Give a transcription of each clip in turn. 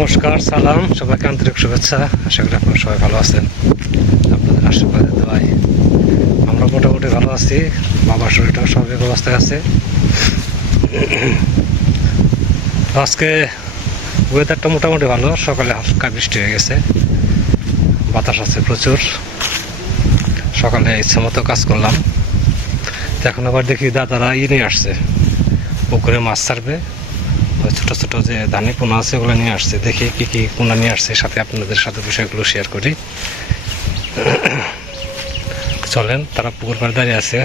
নমস্কার, সালাম সবাইকে আন্তরিক শুভেচ্ছা। আশা করি আপনারা সবাই ভালো আছেন। আপনাদের আশীর্বাদে দোয়াই আমরা মোটামুটি ভালো আছি। বাবার শরীরটাও স্বাভাবিক অবস্থায় আছে। আজকে ওয়েদারটা মোটামুটি ভালো। সকালে হালকা বৃষ্টি হয়ে গেছে। বাতাস আছে প্রচুর। সকালে ইচ্ছে মতো কাজ করলাম। এখন আবার দেখি দাদারা ই নিয়ে আসছে। পুকুরে মাছ ছাড়বে। ছোটো ছোটো যে ধানি পোনা আছে, ওগুলো নিয়ে আসছে। দেখি কি কি পোনা নিয়ে আসছে, সাথে আপনাদের সাথে বিষয়গুলো শেয়ার করি। চলেন, তারা পুকুর পাড়ে দাঁড়িয়ে আছে।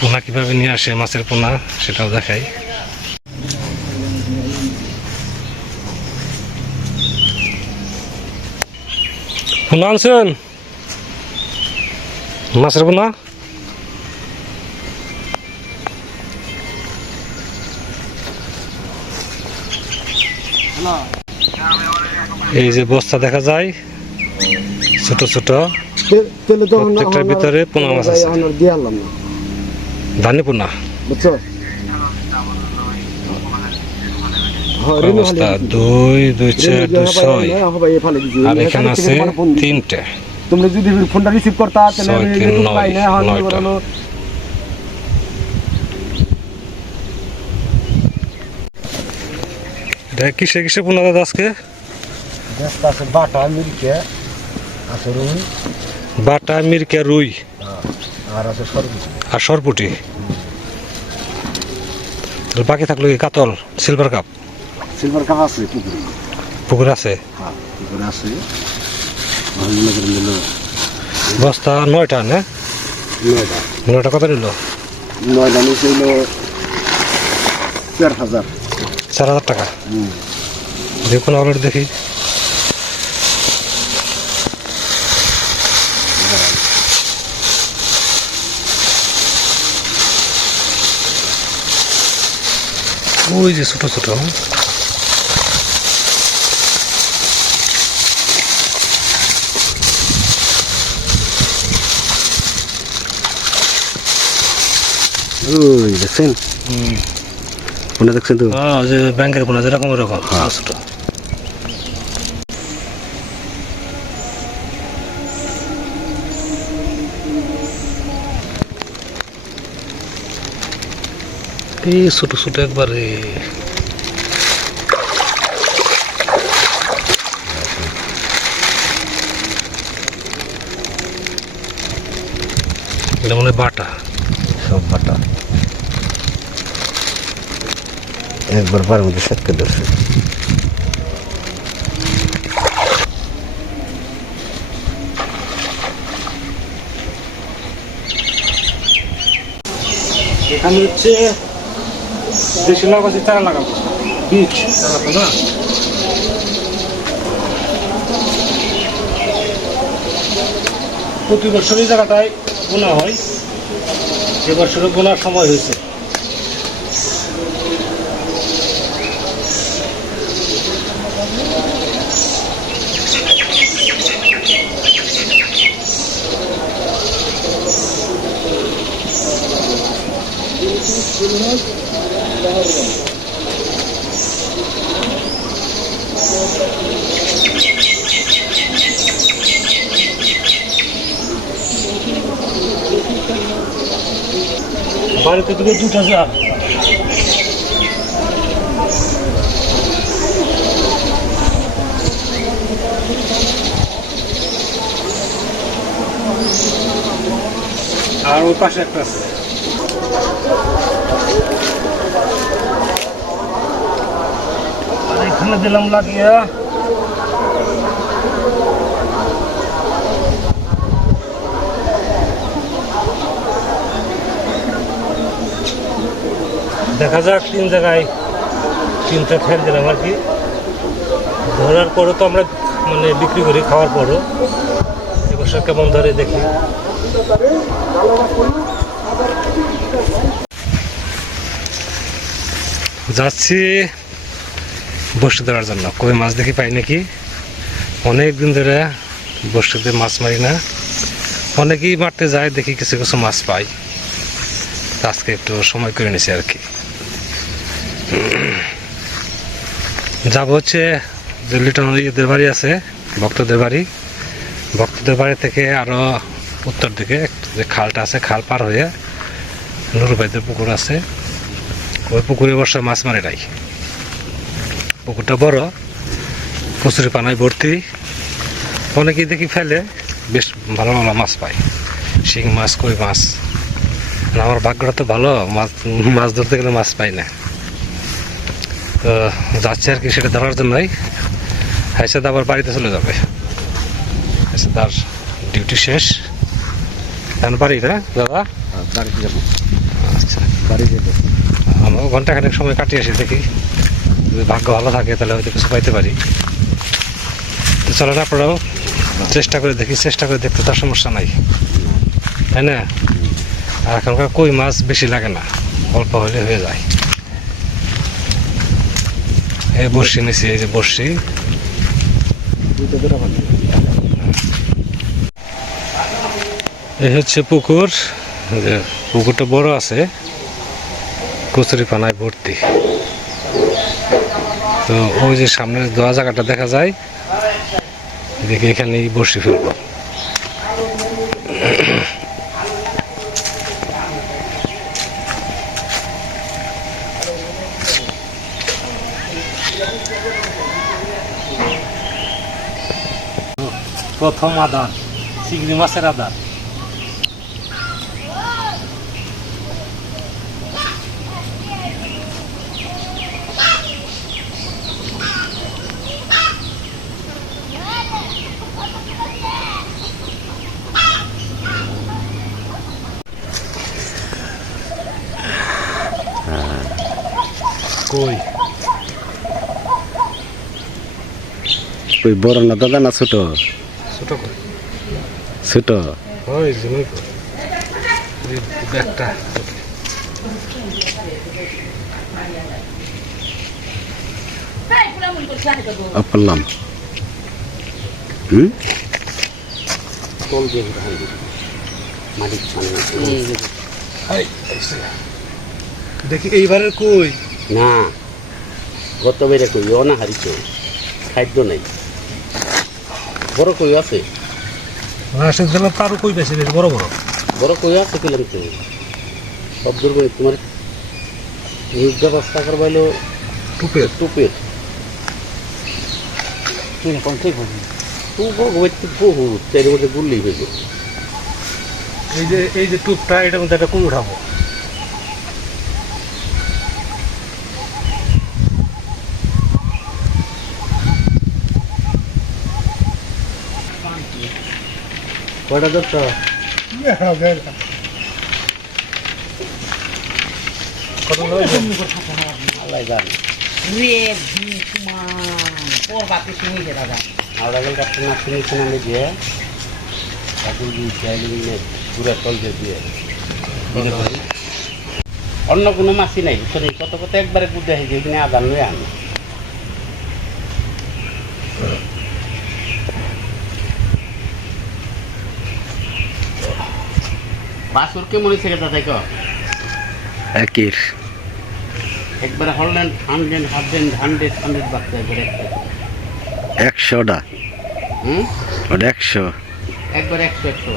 পোনা কীভাবে নিয়ে আসে, মাছের পোনা, সেটাও দেখাই। পোনা আনছেন? মাছের পোনা? এই যে বস্তা দেখা যায় ছোট ছোট। প্রত্যেকটার ভিতরে পোনা মাছ আছে। ধানি পোনা। বুঝছ? হ্যাঁ, অবস্থা দুই দুই চার দুই ছয়। হ্যাঁ। আর এখানে এখানে আছে দিছি। তিনটে। তোমরা যদি ফোনটা রিসিভ করতা তাহলে হ্যাঁ। এটা কিসে কিসে পোনা দাদা আজকে? আছে বাটা মিরকে আছে রুই। বাটা মিরকা রুই। আর আছে সরবি আর সরপুটি। তাহলে বাকি থাকল কি কাতল সিলভার কাপ? সিলভার কাপ আছে পুকুরে। পুকুর আছে? হ্যাঁ পুকুরে আছে। বস্তা নয়টা না? নয়টা। নয়টা কত নিল? নয়টা নিচে চার হাজার। চার হাজার টাকা। হুম। দেখুন অলরেডি দেখি। ওই যে ছোট ছোট। ওই দেখছেন? ফোনটা দেখছেন তো? হ্যাঁ যে ব্যাংকের পোনা যেরকম ওরকম হ্যাঁ। ছোট। এই ছোট ছোট একবারে এটা মনে হয় বাটা সব বাটা একবার বার মধ্যে সাতকে ধরছে। এখানে হচ্ছে দেশি লাউ গাছের লাগাবো। বীজ প্রতি বছর এই জায়গাটায় বোনা হয়। এবছরে বোনার সময় হয়েছে। বাড়িতে থেকে দুটা জাল আর ওই পাশে একটা আছে এখানে দিলাম লাগিয়ে। দেখা যাক তিন জায়গায় তিনটা ফ্যান দিলাম আর কি। ধরার পরও তো আমরা মানে বিক্রি করি খাওয়ার পরও। এবছর কেমন ধরে দেখি। যাচ্ছি বসে ধরার জন্য। কই মাছ দেখি পাই নাকি? অনেক দিন ধরে বসতে মাছ মারি না। অনেকেই মারতে যায়, দেখি কিছু কিছু মাছ পাই। আজকে একটু সময় করে নিছি আর কি। যাব হচ্ছে লিটন ইয়েদের বাড়ি আছে, ভক্তদের বাড়ি। ভক্তদের বাড়ি থেকে আরও উত্তর দিকে যে খালটা আছে, খাল পার হয়ে নুরুভাইদের পুকুর আছে। ওই পুকুরে বর্ষা মাছ মারে নাই। পুকুরটা বড় কচুরি পানায় ভর্তি। অনেকেই দেখি ফেলে বেশ ভালো ভালো মাছ পায়। শিং মাছ কই মাছ। আমার ভাগ্যটা তো ভালো মাছ মাছ ধরতে গেলে মাছ পাই না। তো যাচ্ছে আর কি সেটা ধরার জন্যই। হাইসে আবার বাড়িতে চলে যাবে। তার ডিউটি শেষ। এখন বাড়ি না দাদা? বাড়িতে যাব। আচ্ছা। বাড়ি যেতে আমরাও ঘণ্টা খানেক সময় কাটিয়ে আসি দেখি। যদি ভাগ্য ভালো থাকে তাহলে হয়তো কিছু পাইতে পারি। তো চলেন আপনারাও চেষ্টা করে দেখি, চেষ্টা করে দেখতে তার সমস্যা নাই। তাই না? আর এখনকার কই মাছ বেশি লাগে না, অল্প হলে হয়ে যায়। এই বর্ষি নিছি, এই যে বর্ষি এই হচ্ছে পুকুর পুকুরটা বড় আছে কচুরি পানায় ভর্তি। তো ওই যে সামনে দোয়া জায়গাটা দেখা যায়, দেখে এখানেই বসে ফেলব। প্রথম আদার চিংড়ি মাছের আদার কই? ওই বড় না দাদা না ছোট? ছোট কই? ছোট? ওই কই? করলাম হুম? দেখি এইবারের কই? না গত বেড়ে কই অনা হারিছে খাদ্য নাই। বড় কই আছে? রাশেদ জেলা তারও কই বেশি বেশ বড় বড়। বড় কই আছে কিলাম তো? সব দুর্গ তোমার নিউজ ব্যবস্থা করবাইলো টুপের। টুপের। তু ভগবত বহু তার মধ্যে গুল্লি হইব। এই যে এই যে টুপটা এটার মধ্যে একটা কই কয়টা দত্ত কত আল্লাহ জানে। হাওড়া গেল কাছে না শুনেছি না দিয়ে তাকে চাইলে পুরো তলকে দিয়ে। অন্য কোনো মাছই নাই কত কত একবারে পুজো হয়েছে এখানে আদান লয়ে আনি। বাসুর কেমন হয়েছে রে দাদা কো? একের। একবারে Holland hundred hundred hundred hundred বাচ্চা একবারে একশোটা। হুম? ওটা একশো। একবার একশো একশো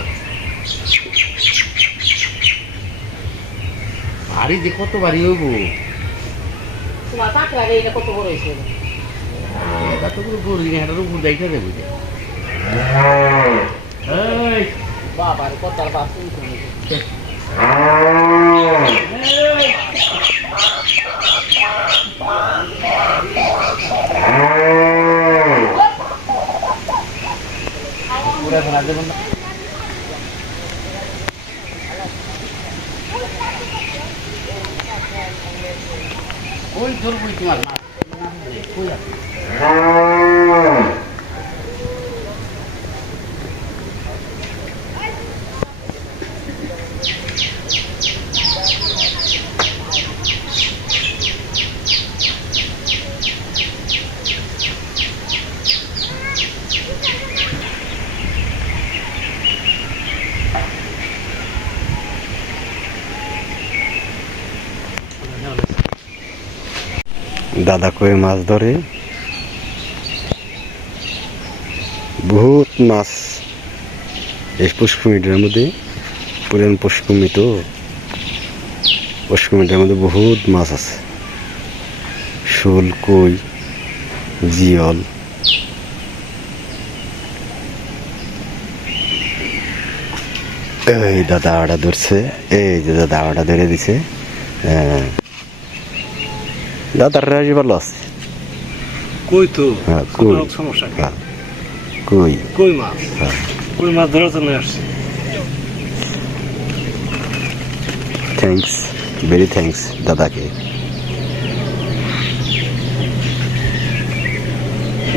ভারী যে কত ভারী হইব? তোমার এটা কত বড় হয়েছে? কতগুলো গরু হেঁটার উপর দেখে দেবো এই, বাবার কত আর বাস পুরা ফেলা দেবো না ওই ধরবই তোমার মাছ কই আছে দাদা কই মাছ ধরে? বহুত মাছ এই পুষ্পমিটার মধ্যে। পুরান পুষ্পমি তো। পুষ্পমিটার মধ্যে বহুত মাছ আছে। শোল কই জিয়ল এই দাদা আড়া ধরছে এই যে দাদা আড়া ধরে দিছে। হ্যাঁ। দাদার রাজি ভালো আছে? কই তো? হ্যাঁ কই? সমস্যা হ্যাঁ কই? কই মাছ? হ্যাঁ। কই মাছ ধরার জন্য আসছি। থ্যাংকস ভেরি থ্যাংকস দাদাকে।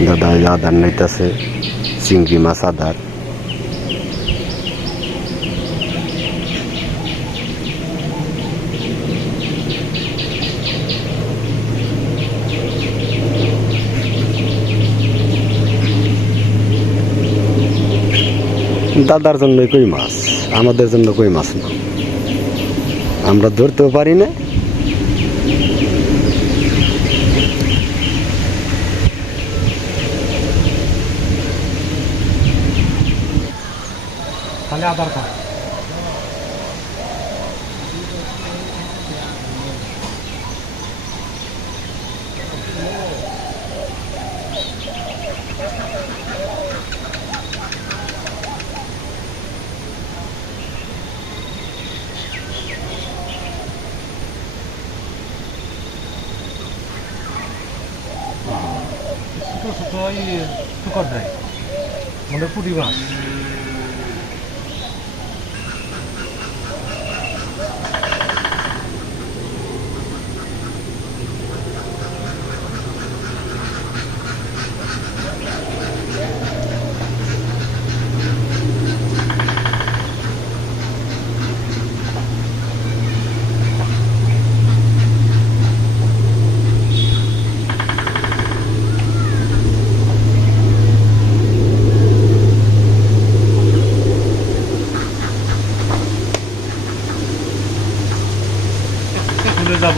দাদা এই আদার নাইতাছে, চিংড়ি মাছ আদার। দাদার জন্য কই মাছ? আমাদের জন্য কই মাছ? না আমরা ধরতেও পারি না। তাহলে আধার কার্ড ছোট শুকর দেয় মানে পুঁটি মাছ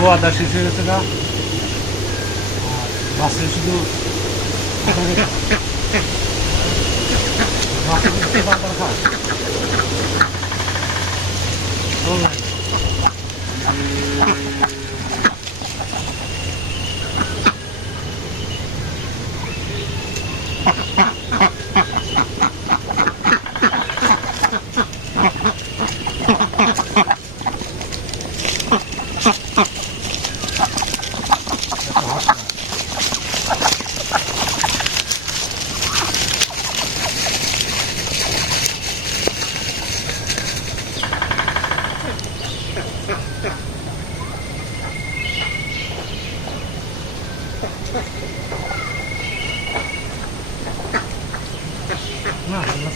আদা শেষ হয়ে গেছে না বাসে শুধু বাসে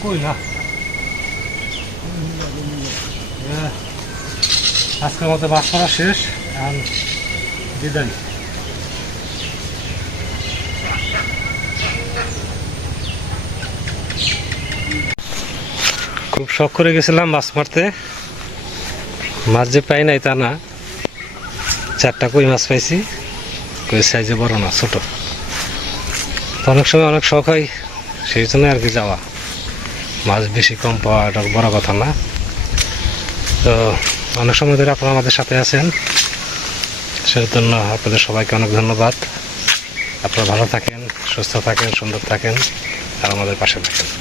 শুধু বারবার খাও। না আমরা কই না এ, আজকের মতো বাস শেষ এখন খুব শখ করে গেছিলাম মাছ মারতে। মাছ যে পাই নাই তা না। চারটা কই মাছ পাইছি। কই সাইজে বড় না ছোট। অনেক সময় অনেক শখ হয় সেই জন্য আর কি যাওয়া। মাছ বেশি কম পাওয়া এটা বড় কথা না। তো অনেক সময় ধরে আপনারা আমাদের সাথে আছেন। সেই জন্য আপনাদের সবাইকে অনেক ধন্যবাদ। আপনারা ভালো থাকেন, সুস্থ থাকেন, সুন্দর থাকেন, আর আমাদের পাশে থাকেন।